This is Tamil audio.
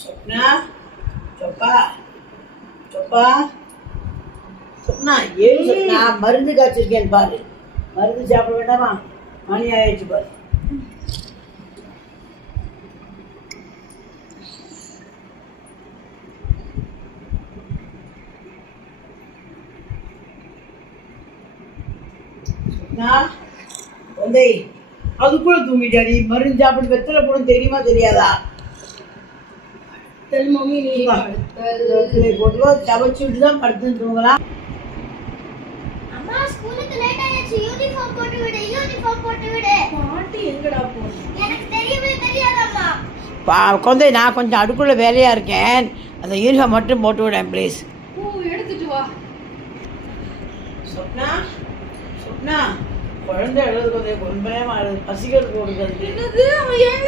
சொப்னா சொப்பா சொப்பா சொப்னா ஏழு சொப்னா மருந்து காய்ச்சிருக்கேன் பாரு. மருந்து சாப்பிட வேண்டாமா? மணி ஆயிடுச்சு பாரு. சொப்னா குழந்தை அதுக்குள்ள தூங்கிட்டாடி. மருந்து சாப்பிட்டு வெத்தலை போடும் தெரியுமா தெரியாதா? மம்மி போட்டு தவச்சு விட்டு தான் படுத்து தூங்கலாம். அம்மா ஸ்கூலுக்கு லேட் ஆயிடுச்சு. யூனிஃபார்ம் போட்டு விடு. யூனிஃபார்ம் போட்டு விடு. பாட்டி எங்கடா போன? எனக்கு தெரியவே தெரியாதம்மா. குழந்தை நான் கொஞ்சம் அடுக்குள்ள வேலையாக இருக்கேன். அந்த யூனிஃபார்ம் மட்டும் போட்டு விடேன் ப்ளீஸ். எடுத்துட்டு வா. சொப்னா சொப்னா குழந்தை எழுது கொஞ்சம் கொஞ்சம் பசிக்கிறது போடுறது. என்னது அவன் ஏன்